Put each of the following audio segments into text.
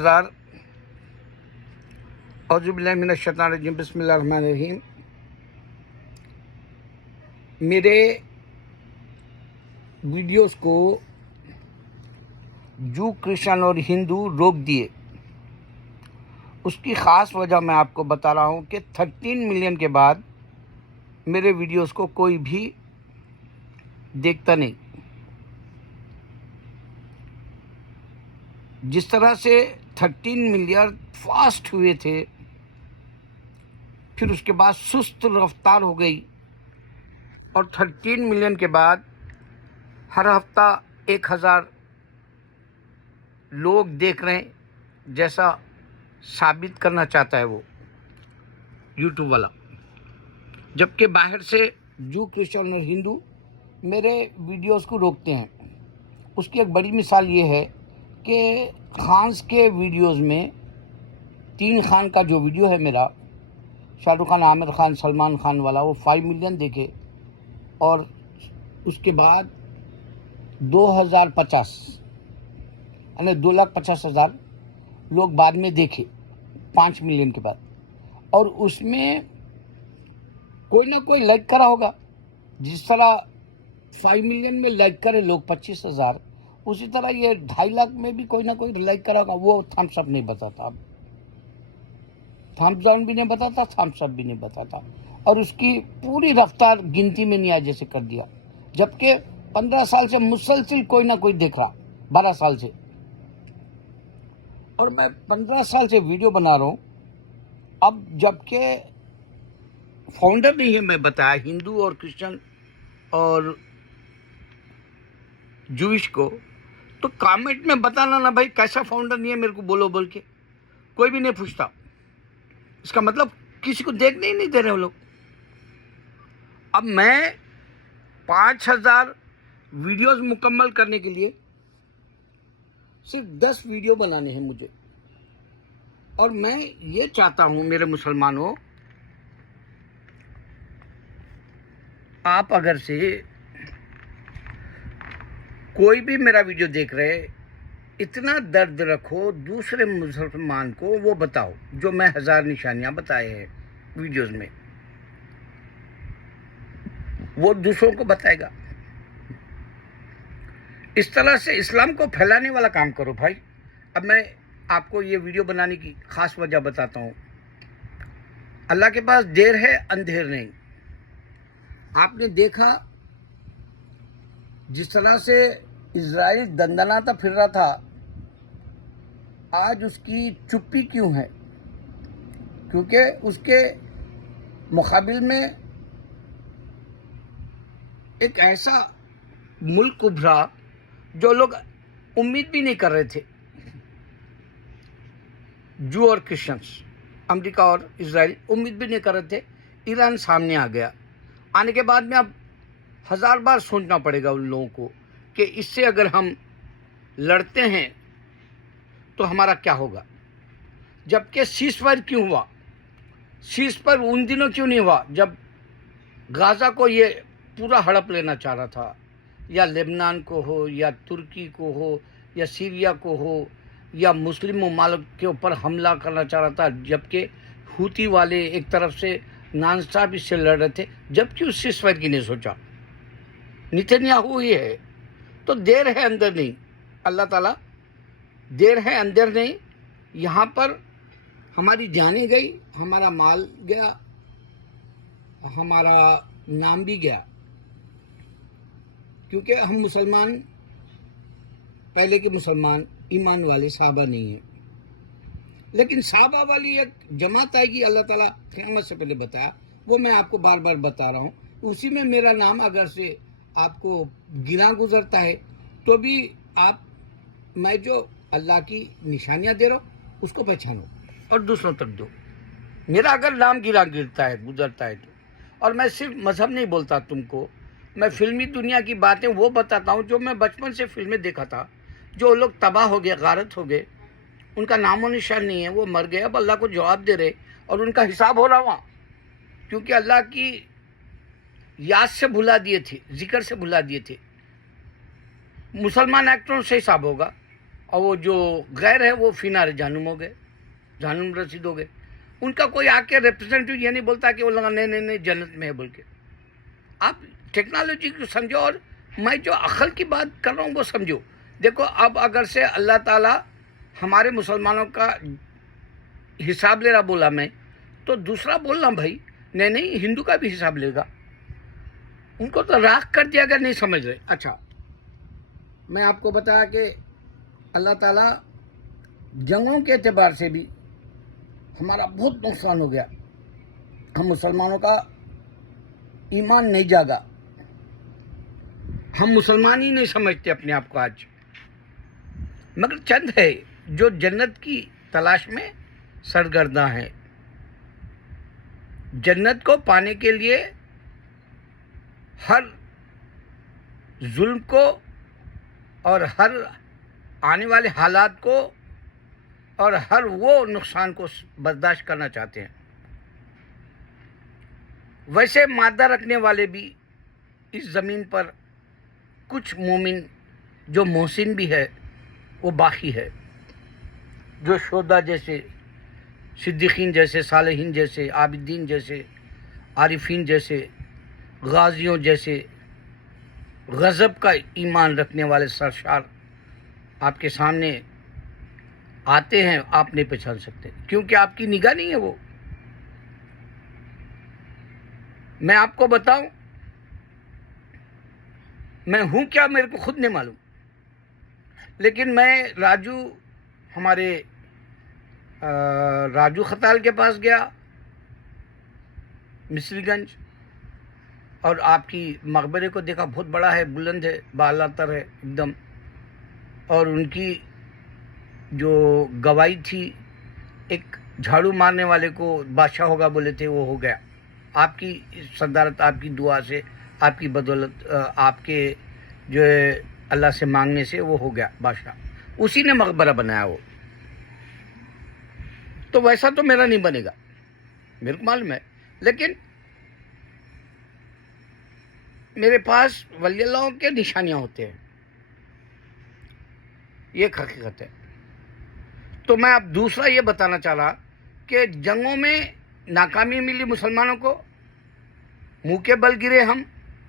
اعوذ باللہ من الشیطان الرجیم، بسم اللہ الرحمن الرحیم۔ میرے ویڈیوز کو جو کرسچن اور ہندو روک دیے، اس کی خاص وجہ میں آپ کو بتا رہا ہوں کہ 13 ملین کے بعد میرے ویڈیوز کو کوئی بھی دیکھتا نہیں۔ جس طرح سے 13 ملین فاسٹ ہوئے تھے، پھر اس کے بعد سست رفتار ہو گئی، اور 13 ملین کے بعد ہر ہفتہ 1000 لوگ دیکھ رہے ہیں، جیسا ثابت کرنا چاہتا ہے وہ یوٹیوب والا، جبکہ باہر سے جو کرسچن اور ہندو میرے ویڈیوز کو روکتے ہیں۔ اس کی ایک بڑی مثال یہ ہے کہ خانز کے ویڈیوز میں 3 خان کا جو ویڈیو ہے میرا، شاہ رخ خان، عامر خان، سلمان خان والا، وہ 5 ملین دیکھے، اور اس کے بعد 2050 یعنی 2,50,000 لوگ بعد میں دیکھے 5 ملین کے بعد، اور اس میں کوئی نہ کوئی لائک کرا ہوگا۔ جس طرح 5 ملین میں لائک کرے لوگ 25,000، اسی طرح یہ 2.5 لاکھ میں بھی کوئی نہ کوئی لائک کرا ہوگا۔ وہ تھمس اپ نہیں بتاتا، تھمس ڈاؤن بھی نہیں بتاتا، تھمس اپ بھی نہیں بتاتا، اور اس کی پوری رفتار گنتی میں نہیں آئے جیسے کر دیا، جبکہ 15 سال سے مسلسل کوئی نہ کوئی دیکھ رہا، 12 سال سے، اور میں 15 سال سے ویڈیو بنا رہا ہوں۔ اب جبکہ فاؤنڈر نہیں ہے، میں بتایا ہندو اور کرسچن اور جوئش کو، تو کامنٹ میں بتانا نا بھائی کیسا فاؤنڈر نہیں ہے، میرے کو بولو بول کے کوئی بھی نہیں پوچھتا۔ اس کا مطلب کسی کو دیکھنے ہی نہیں دے رہے وہ لوگ۔ اب میں 5000 ویڈیوز مکمل کرنے کے لیے صرف 10 ویڈیو بنانے ہیں مجھے، اور میں یہ چاہتا ہوں میرے مسلمانوں، آپ اگر سے کوئی بھی میرا ویڈیو دیکھ رہے، اتنا درد رکھو دوسرے مسلمان کو وہ بتاؤ جو میں 1000 نشانیاں بتائے ہیں ویڈیوز میں، وہ دوسروں کو بتائے گا۔ اس طرح سے اسلام کو پھیلانے والا کام کرو بھائی۔ اب میں آپ کو یہ ویڈیو بنانے کی خاص وجہ بتاتا ہوں۔ اللہ کے پاس دیر ہے، اندھیر نہیں۔ آپ نے دیکھا جس طرح سے اسرائیل دندناتا پھر رہا تھا، آج اس کی چپی کیوں ہے؟ کیونکہ اس کے مقابل میں ایک ایسا ملک ابھرا جو لوگ امید بھی نہیں کر رہے تھے، جو اور کرسچنس، امریکہ اور اسرائیل امید بھی نہیں کر رہے تھے۔ ایران سامنے آ گیا۔ آنے کے بعد میں اب 1000 بار سوچنا پڑے گا ان لوگوں کو کہ اس سے اگر ہم لڑتے ہیں تو ہمارا کیا ہوگا۔ جبکہ سیز فائر کیوں ہوا؟ سیز فائر ان دنوں کیوں نہیں ہوا جب غزہ کو یہ پورا ہڑپ لینا چاہ رہا تھا، یا لبنان کو ہو، یا ترکی کو ہو، یا سیریا کو ہو، یا مسلم ممالک کے اوپر حملہ کرنا چاہ رہا تھا، جبکہ ہوتی والے ایک طرف سے نان اسٹاپ اس سے لڑ رہے تھے، جبکہ اس سیز فائر کی نہیں سوچا۔ نتنیاہو ہی ہے۔ تو دیر ہے اندر نہیں، اللہ تعالیٰ دیر ہے اندر نہیں۔ یہاں پر ہماری جانیں گئی، ہمارا مال گیا، ہمارا نام بھی گیا، کیونکہ ہم مسلمان، پہلے کے مسلمان ایمان والے صحابہ نہیں ہیں۔ لیکن صحابہ والی ایک جماعت آئے گی، اللہ تعالیٰ قیامت سے پہلے بتایا، وہ میں آپ کو بار بار بتا رہا ہوں۔ اسی میں میرا نام اگر سے آپ کو گنا گزرتا ہے تو بھی آپ، میں جو اللہ کی نشانیاں دے رہا ہوں اس کو پہچانو اور دوسروں تک دو۔ میرا اگر نام گرتا ہے، گزرتا ہے تو، اور میں صرف مذہب نہیں بولتا تم کو، میں فلمی دنیا کی باتیں وہ بتاتا ہوں جو میں بچپن سے فلمیں دیکھا تھا۔ جو لوگ تباہ ہو گئے، غارت ہو گئے، ان کا نام و نشان نہیں ہے، وہ مر گئے، اب اللہ کو جواب دے رہے، اور ان کا حساب ہو رہا وہاں، کیونکہ اللہ کی یاد سے بھلا دیے تھے، ذکر سے بھلا دیے تھے۔ مسلمان ایکٹروں سے حساب ہوگا، اور وہ جو غیر ہے وہ فینار جہنم ہو گئے، جہنم رسید ہو گئے. ان کا کوئی آ کے ریپرزینٹیو یہ نہیں بولتا کہ وہ لوگ نہیں جنت میں ہے بول کے. آپ ٹیکنالوجی کو سمجھو، اور میں جو عقل کی بات کر رہا ہوں وہ سمجھو. دیکھو اب اگر سے اللہ تعالیٰ ہمارے مسلمانوں کا حساب لے رہا بولا میں، تو دوسرا بولنا بھائی نہیں ہندو کا بھی حساب لے گا. ان کو تو راکھ کر دیا گیا، نہیں سمجھ رہے. اچھا میں آپ کو بتایا کہ اللہ تعالیٰ جنگوں کے اعتبار سے بھی ہمارا بہت نقصان ہو گیا. ہم مسلمانوں کا ایمان نہیں جاگا، ہم مسلمان ہی نہیں سمجھتے اپنے آپ کو آج. مگر چند ہے جو جنت کی تلاش میں سرگرداں ہیں. جنت کو پانے کے لیے ہر ظلم کو اور ہر آنے والے حالات کو اور ہر وہ نقصان کو برداشت کرنا چاہتے ہیں. ویسے مادہ رکھنے والے بھی اس زمین پر کچھ مومن جو محسن بھی ہے وہ باقی ہے، جو شہداء جیسے، صدیقین جیسے، صالحین جیسے، عابدین جیسے، عارفین جیسے، غازیوں جیسے غضب کا ایمان رکھنے والے سرشار آپ کے سامنے آتے ہیں. آپ نہیں پہچان سکتے کیونکہ آپ کی نگاہ نہیں ہے. وہ میں آپ کو بتاؤں میں ہوں کیا میرے کو خود نہیں معلوم، لیکن میں ہمارے راجو خطال کے پاس گیا مصری گنج، اور آپ کی مقبرے کو دیکھا. بہت بڑا ہے، بلند ہے، بالا تر ہے ایک دم. اور ان کی جو گواہی تھی، ایک جھاڑو مارنے والے کو بادشاہ ہوگا بولے تھے، وہ ہو گیا. آپ کی صدارت، آپ کی دعا سے، آپ کی بدولت، آپ کے جو ہے اللہ سے مانگنے سے وہ ہو گیا بادشاہ. اسی نے مقبرہ بنایا وہ. تو ویسا تو میرا نہیں بنے گا، میرے کو معلوم ہے. لیکن میرے پاس ولی اللہ کے نشانیاں ہوتے ہیں، یہ ایک حقیقت ہے. تو میں اب دوسرا یہ بتانا چاہ رہا کہ جنگوں میں ناکامی ملی مسلمانوں کو، منہ کے بل گرے ہم،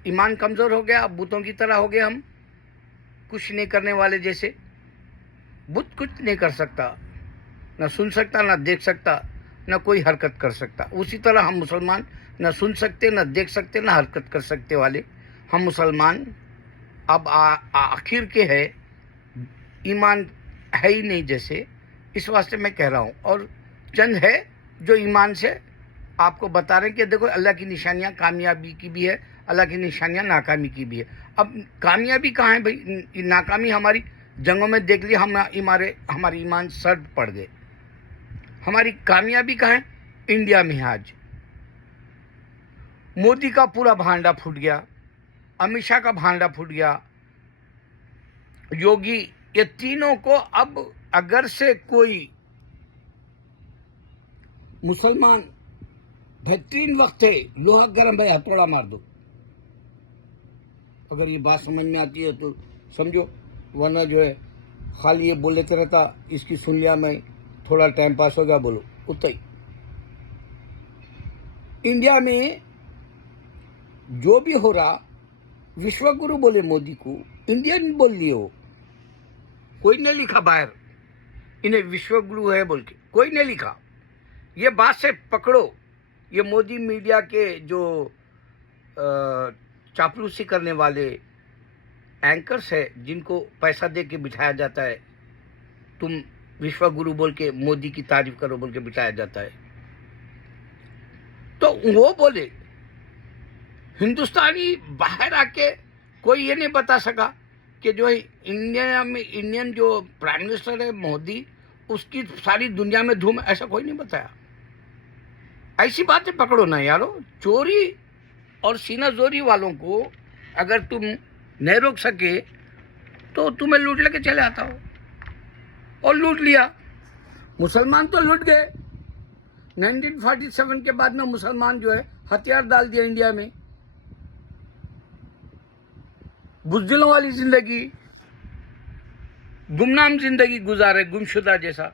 ایمان کمزور ہو گیا، بتوں کی طرح ہو گئے ہم، کچھ نہیں کرنے والے جیسے. بت کچھ نہیں کر سکتا، نہ سن سکتا، نہ دیکھ سکتا، نہ کوئی حرکت کر سکتا. اسی طرح ہم مسلمان نہ سن سکتے، نہ دیکھ سکتے، نہ حرکت کر سکتے والے ہم مسلمان اب آخر کے ہے، ایمان ہے ہی نہیں جیسے. اس واسطے میں کہہ رہا ہوں. اور چند ہے جو ایمان سے آپ کو بتا رہے ہیں کہ دیکھو اللہ کی نشانیاں کامیابی کی بھی ہے، اللہ کی نشانیاں ناکامی کی بھی ہے. اب کامیابی کہاں ہے بھائی؟ ناکامی ہماری جنگوں میں دیکھ لی، ہمارے ایمان سرد پڑ گئے. ہماری کامیابی کہاں ہے؟ انڈیا میں. آج مودی کا پورا بھانڈا پھوٹ گیا، امت شاہ کا بھانڈا پھوٹ گیا، یوگی، یہ تینوں کو اب اگر سے کوئی مسلمان بہترین وقت ہے، لوہا گرم ہے، ہتھوڑا مار دو. اگر یہ بات سمجھ میں آتی ہے تو سمجھو، ورنہ جو ہے خالی یہ بول لیتے رہتا، اس کی سن لیا میں، تھوڑا ٹائم پاس ہو گیا، بولو اتنا ہی. انڈیا میں جو بھی ہو رہا، وشو گرو بولے مودی کو، انڈین بول لیے. ہو کوئی نہیں لکھا باہر انہیں وشو گرو ہے بول کے، کوئی نہیں لکھا. یہ بات سے پکڑو. یہ مودی میڈیا کے جو چاپلوسی کرنے والے اینکرز ہے، جن کو پیسہ دے کے بٹھایا جاتا ہے، تم وشو گرو بول کے مودی کی تعریف کرو بول کے بٹھایا جاتا ہے. تو وہ بولے ہندوستانی باہر آ کے کوئی یہ نہیں بتا سکا کہ جو انڈیا میں انڈین جو پرائم منسٹر ہے مودی، اس کی ساری دنیا میں دھوم، ایسا کوئی نہیں بتایا. ایسی باتیں پکڑو نا یارو. چوری اور سینہ زوری والوں کو اگر تم نہیں روک سکے تو تمہیں لوٹ لے کے چلے آتا ہو، اور لوٹ لیا. مسلمان تو لوٹ گئے. 1947 کے بعد میں مسلمان جو ہے ہتھیار ڈال دیا انڈیا میں. بزدلوں والی زندگی، गुमनाम जिंदगी गुजारे, गुमशुदा जैसा।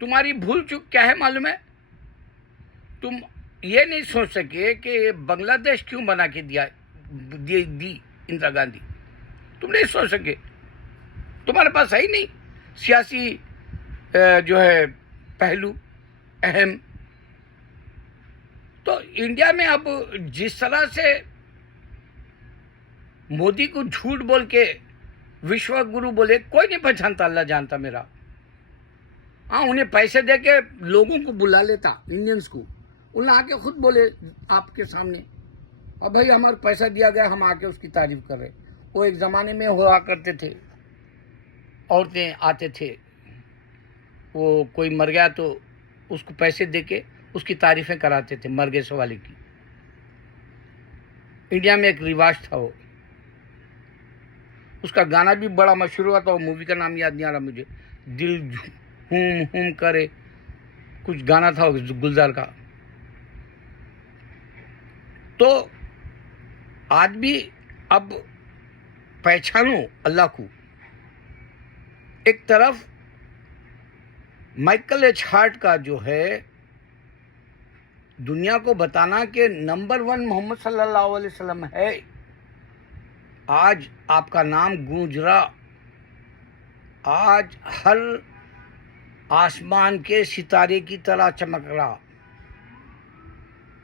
तुम्हारी भूल चूक क्या है मालूम है? तुम ये नहीं सोच सके कि बांग्लादेश क्यों बना के दी इंदिरा गांधी। तुम नहीं सोच सके, तुम्हारे पास है ही नहीं सियासी जो है पहलू अहम। तो इंडिया में अब जिस तरह से मोदी को झूठ बोल के विश्व गुरु बोले, कोई नहीं पहचानता, अल्लाह जानता मेरा। हाँ, उन्हें पैसे दे के लोगों को बुला लेता, इंडियंस को, उन्हें आके खुद बोले आपके सामने, और भाई हमारा पैसा दिया गया, हम आके उसकी तारीफ कर रहे। वो एक ज़माने में हुआ करते थे, औरतें आते थे, वो कोई मर गया तो उसको पैसे दे के उसकी तारीफ़ें कराते थे, मर गए वाले की। इंडिया में एक रिवाज था वो। उसका गाना भी बड़ा मशहूर हुआ था, वो मूवी का नाम याद नहीं आ रहा मुझे, दिल हुम हुम करे, कुछ गाना था गुलजार का। तो आज भी अब पहचानो अल्लाह को। एक तरफ माइकल एच हार्ट का जो है दुनिया को बताना कि नंबर 1 मोहम्मद सल्लल्लाहु अलैहि वसल्लम है, आज आपका नाम गूंज रहा, आज हर आसमान के सितारे की तरह चमक रहा,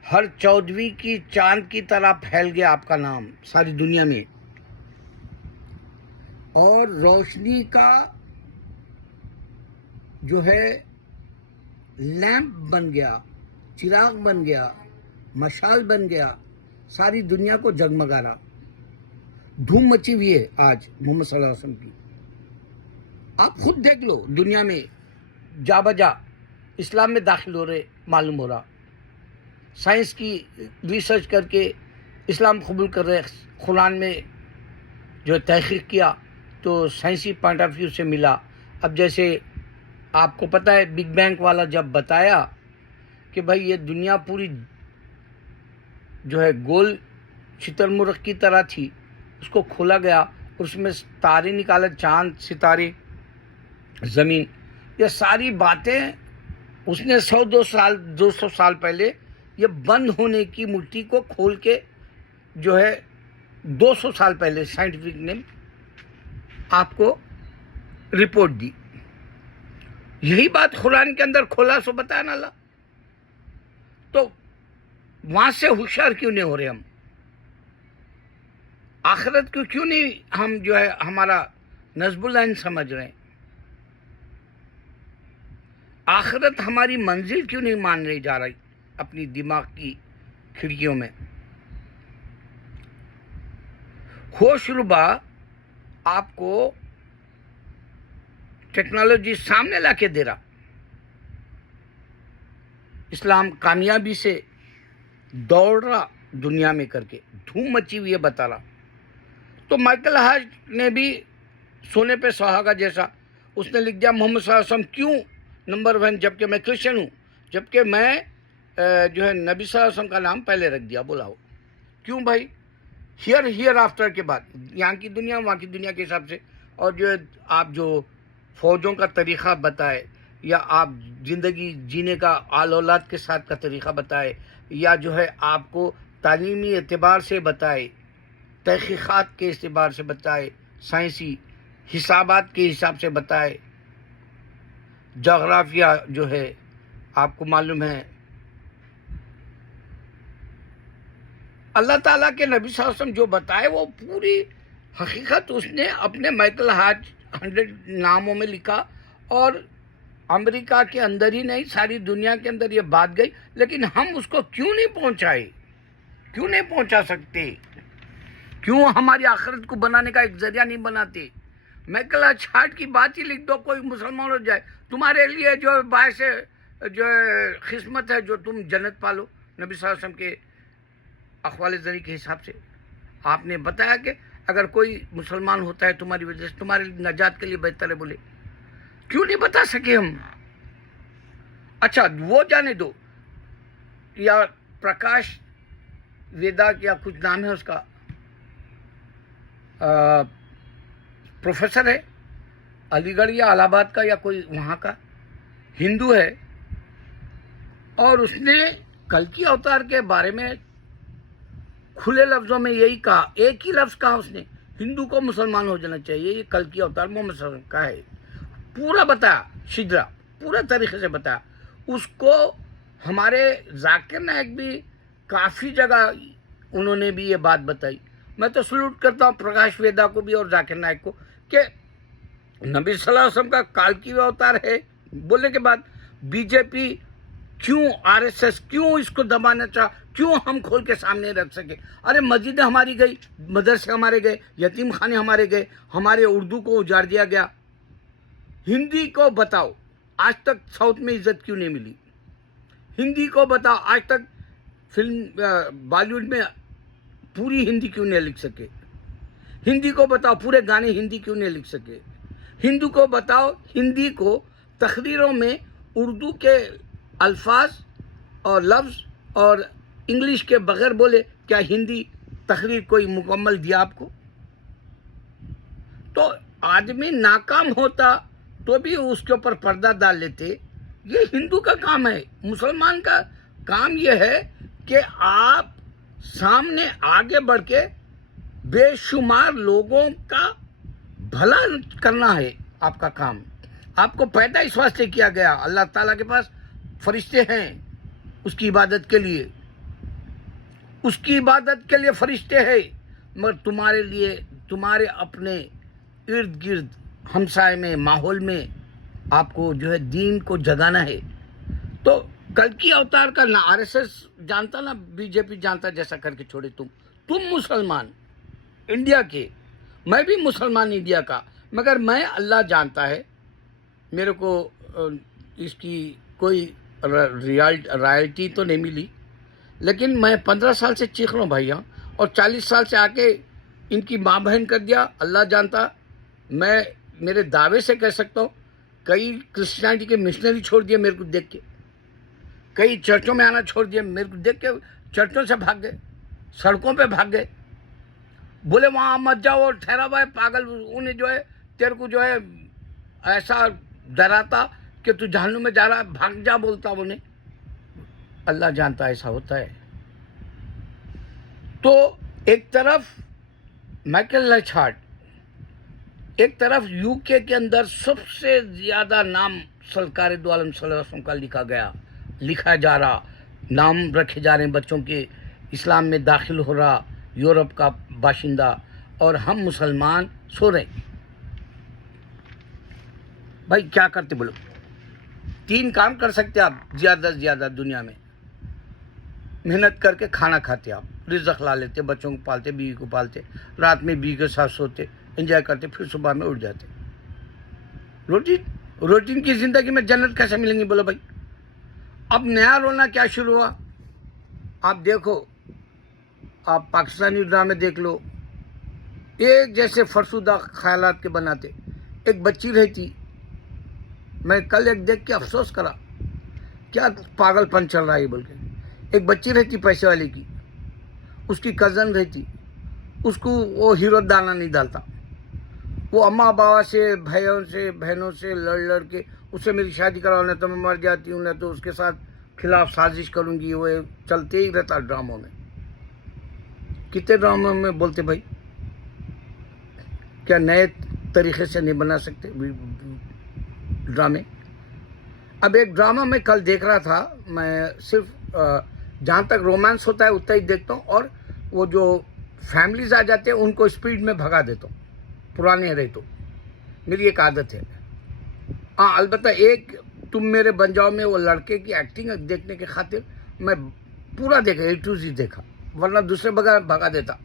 हर 14वीं की चांद की तरह फैल गया आपका नाम सारी दुनिया में, और रोशनी का जो है लैंप बन गया, चिराग बन गया, मशाल बन गया, सारी दुनिया को जगमगा रहा। धूम मची हुई है आज मोहम्मद सल्लल्लाहु अलैहि वसल्लम की। आप खुद देख लो, दुनिया में जा बजा इस्लाम में दाखिल हो रहे मालूम हो रहा, साइंस की रिसर्च करके इस्लाम कबूल कर रहे। कुरान में जो तहकीक किया तो साइंसी पॉइंट ऑफ व्यू से मिला। अब जैसे आपको पता है, बिग बैंग वाला जब बताया कि भाई ये दुनिया पूरी जो है गोल शुतुरमुर्ग की तरह थी, उसको खोला गया, उसमें तारे निकाले, चांद, सितारे, ज़मीन, ये सारी बातें उसने 200 साल पहले ये बंद होने की मूर्ति को खोल के जो है 200 साल पहले साइंटिफिक ने आपको रिपोर्ट दी। यही बात कुरान के अंदर खोला सो बताया ना अल्लाह। तो वहां से होशियार क्यों नहीं हो रहे हम? आखिरत को क्यों नहीं हम जो है हमारा नज़्बुल समझ रहे हैं? आखिरत हमारी मंजिल क्यों नहीं मान रही जा रही अपनी दिमाग की खिड़कियों में? होशरुबा आपको टेक्नोलॉजी सामने लाके दे रहा, इस्लाम कामयाबी से दौड़ रहा दुनिया में करके, धूम मची हुई है बता रहा। तो माइकल हार्ट ने भी सोने पे सुहागा जैसा उसने लिख दिया मोहम्मद सल्लल्लाहु अलैहि वसल्लम क्यों नंबर 1, जबकि मैं क्रिश्चियन हूँ, जबकि मैं जो है नबी सल्लल्लाहु अलैहि वसल्लम का नाम पहले रख दिया। बोला हो क्यों भाई? हियर आफ्टर के बाद यहाँ की दुनिया वहाँ की दुनिया के हिसाब से, और जो है आप जो फौजों का तरीक़ा बताए, या आप ज़िंदगी जीने का आल औलाद के साथ का तरीक़ा बताए, या जो है आपको तालीमी एतबार से बताए, तहक़ीक़ात के एतबार से बताए, साइंसी हिसाबात के हिसाब से बताए, जोग्राफिया जो है आपको मालूम है, अल्लाह ताला के नबी सल्लल्लाहु अलैहि वसल्लम जो बताए वो पूरी हकीकत उसने अपने माइकल हार्ट 100 नामों में लिखा, और अमेरिका के अंदर ही नहीं सारी दुनिया के अंदर ये बात गई। लेकिन हम उसको क्यों नहीं पहुंचाए? क्यों नहीं पहुंचा सकते? क्यों हमारी आखिरत को बनाने का एक जरिया नहीं बनाते? माइकल हार्ट की बात ही लिख दो, कोई मुसलमान हो जाए, तुम्हारे लिए जो बायस जो किस्मत है जो तुम जन्नत पालो। नबी सल्लल्लाहु अलैहि वसल्लम के अक़वाल ज़री के हिसाब से आपने बताया कि अगर कोई मुसलमान होता है तुम्हारी वजह से, तुम्हारे नजात के लिए बेहतर है। बोले क्यों नहीं बता सके हम? अच्छा वो जाने दो, या प्रकाश वेदा क्या कुछ नाम है उसका, प्रोफेसर है, अलीगढ़ या इलाहाबाद का या कोई वहाँ का, हिंदू है, और उसने कल्कि अवतार के बारे में खुले लफ्जों में यही कहा, एक ही लफ्ज कहा उसने, हिंदू को मुसलमान हो जाना चाहिए, ये कल्कि अवतार मोहम्मद सल्लल्लाहु अलैहि वसल्लम का है। पूरा बताया, शिजरा पूरा तरीके से बताया उसको। हमारे जाकिर नायक भी काफ़ी जगह उन्होंने भी ये बात बताई। मैं तो सल्यूट करता हूँ प्रकाश वेदा को भी और जाकिर नायक को कि नबी सल्लल्लाहु अलैहि वसल्लम का कल्कि अवतार है बोलने के बाद बीजेपी क्यों, आरएसएस क्यों इसको दबाना चाह, क्यों हम खोल के सामने रख सके? अरे मस्जिदें हमारी गई, मदरसे हमारे गए, यतीम खाने हमारे गए, हमारे उर्दू को उजाड़ दिया गया। हिंदी को बताओ आज तक साउथ में इज्जत क्यों नहीं मिली? हिंदी को बताओ आज तक फिल्म बॉलीवुड में पूरी हिंदी क्यों नहीं लिख सके? हिंदी को बताओ पूरे गाने हिंदी क्यों नहीं लिख सके? हिंदू को बताओ हिंदी को तकरीरों में उर्दू के अल्फाज और लफ्ज़ और इंग्लिश के बगैर बोले, क्या हिंदी तकरीर कोई मुकम्मल दिया आपको? तो आदमी नाकाम होता तो भी उसके ऊपर पर्दा डाल लेते। ये हिंदू का काम है, मुसलमान का काम ये है कि आप सामने आगे बढ़ के बेशुमार लोगों का भला करना है आपका काम। आपको पैदा इस वास्ते किया गया, अल्लाह ताला के पास फरिश्ते हैं उसकी इबादत के लिए, उसकी इबादत के लिए फरिश्ते हैं, मगर तुम्हारे लिए तुम्हारे अपने इर्द गिर्द हमसाए में माहौल में आपको जो है दीन को जगाना है। तो कल्कि अवतार का ना आरएसएस जानता ना बीजेपी जानता, जैसा करके छोड़े तुम मुसलमान इंडिया के, मैं भी मुसलमान इंडिया का, मगर मैं अल्लाह जानता है, मेरे को इसकी कोई रॉयल्टी तो नहीं मिली, लेकिन मैं 15 साल से चीख रहा हूँ भैया, और 40 साल से आके इनकी माँ बहन कर दिया, अल्लाह जानता। मैं मेरे दावे से कह सकता हूँ कई क्रिश्चियनिटी के मिशनरी छोड़ दिए मेरे को देख के, कई चर्चों में आना छोड़ दिया मेरे को देख के, चर्चों से भाग गए, सड़कों पे भाग गए, बोले वहाँ मत जाओ, ठहरा हुआ है पागल, उन्हें जो है तेरे को जो है ऐसा डराता कि तू जहन्नुम में जा रहा है, भाग जा बोलता उन्हें। अल्लाह जानता ऐसा होता है। तो एक तरफ माइकल लैचहार्ट, एक तरफ यूके के अंदर सबसे ज़्यादा नाम सरकार दो आलम सल्लल्लाहु अलैहि वसल्लम का लिखा जा रहा, नाम रखे जा रहे हैं बच्चों के, इस्लाम में दाखिल हो रहा यूरोप का बाशिंदा, और हम मुसलमान सो रहे। भाई क्या करते बोलो? 3 काम कर सकते आप ज़्यादा से ज़्यादा दुनिया में, मेहनत करके खाना खाते, आप रिज़्क़ ला लेते, बच्चों को पालते, बीवी को पालते, रात में बीवी के साथ सोते, एंजॉय करते, फिर सुबह में उठ जाते। रूटीन की ज़िंदगी में जन्नत कैसे मिलेंगी बोलो भाई? अब नया रोना क्या शुरू हुआ? आप देखो, आप पाकिस्तानी ड्रामे देख लो, एक जैसे फरसुदा ख्यालात के बनाते। एक बच्ची रहती, मैं कल एक देख के अफसोस करा, क्या पागलपन चल रहा है बोल के। एक बच्ची रहती पैसे वाली की, उसकी कज़न रहती, उसको वो हीरो दाना नहीं डालता, वो अम्मा बाबा से भाइयों से बहनों से लड़ के उससे मेरी शादी कराओ, नहीं तो मैं मर जाती हूँ, नहीं तो उसके साथ खिलाफ साजिश करूँगी। वो चलते ही रहता ड्रामों में। कितने ड्रामों में बोलते भाई, क्या नए तरीके से नहीं बना सकते ड्रामे? अब एक ड्रामा मैं कल देख रहा था, मैं सिर्फ जहाँ तक रोमांस होता है उतना ही देखता हूँ, और वो जो फैमिलीज आ जाते हैं उनको स्पीड में भगा देता हूँ, पुराने रहे तो मेरी एक आदत है। हाँ अलबत्ता एक तुम मेरे बन जाओ में वो लड़के की एक्टिंग देखने के खातिर मैं पूरा देखा, A to Z देखा, वरना दूसरे बगैर भगा देता।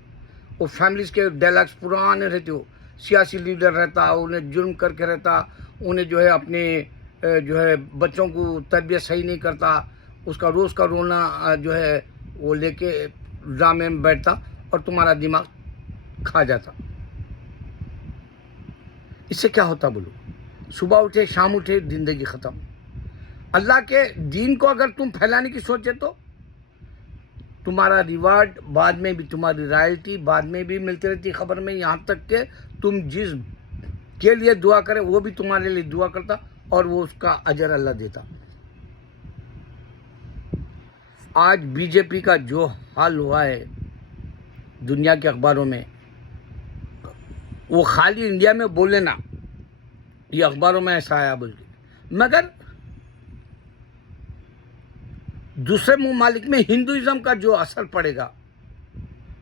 वो फैमिलीज के डायलॉग्स पुराने रहते, हो सियासी लीडर रहता, उन्हें जुर्म करके रहता, उन्हें जो है अपने जो है बच्चों को तरबियत सही नहीं करता, उसका रोज़ का रोना जो है वो लेके ड्रामे में बैठता और तुम्हारा दिमाग खा जाता। इससे क्या होता बोलो? सुबह उठे शाम उठे ज़िंदगी ख़त्म। अल्लाह के दीन को अगर तुम फैलाने की सोचे तो तुम्हारा रिवार्ड बाद में भी, तुम्हारी रॉयल्टी बाद में भी मिलती रहती खबर में, यहाँ तक कि तुम जिस کے لیے دعا کرے وہ بھی تمہارے لیے دعا کرتا اور وہ اس کا اجر اللہ دیتا. آج بی جے پی کا جو حال ہوا ہے دنیا کے اخباروں میں، وہ خالی انڈیا میں بولے نا یہ اخباروں میں ایسا آیا بول کے، مگر دوسرے ممالک میں ہندوازم کا جو اثر پڑے گا،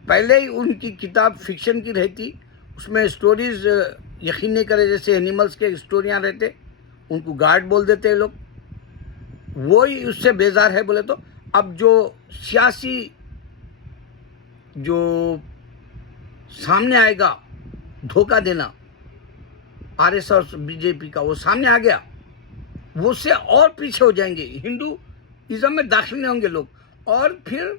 پہلے ہی ان کی کتاب فکشن کی رہتی، اس میں سٹوریز یقین نہیں کرے، جیسے اینیملز کے سٹوریاں رہتے، ان کو گارڈ بول دیتے لوگ، وہی اس سے بیزار ہے بولے تو. اب جو سیاسی جو سامنے آئے گا دھوکہ دینا آر ایس اور بی جے پی کا، وہ سامنے آ گیا، وہ سے اور پیچھے ہو جائیں گے، ہندوازم میں داخل نہیں ہوں گے لوگ، اور پھر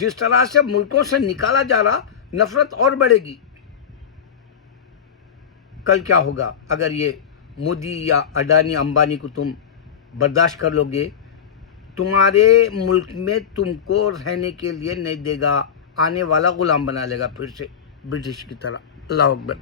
جس طرح سے ملکوں سے نکالا جا رہا نفرت اور بڑھے گی. کل کیا ہوگا اگر یہ مودی یا اڈانی امبانی کو تم برداشت کر لو گے، تمہارے ملک میں تم کو رہنے کے لیے نہیں دے گا، آنے والا غلام بنا لے گا پھر سے برٹش کی طرح. اللہ اکبر.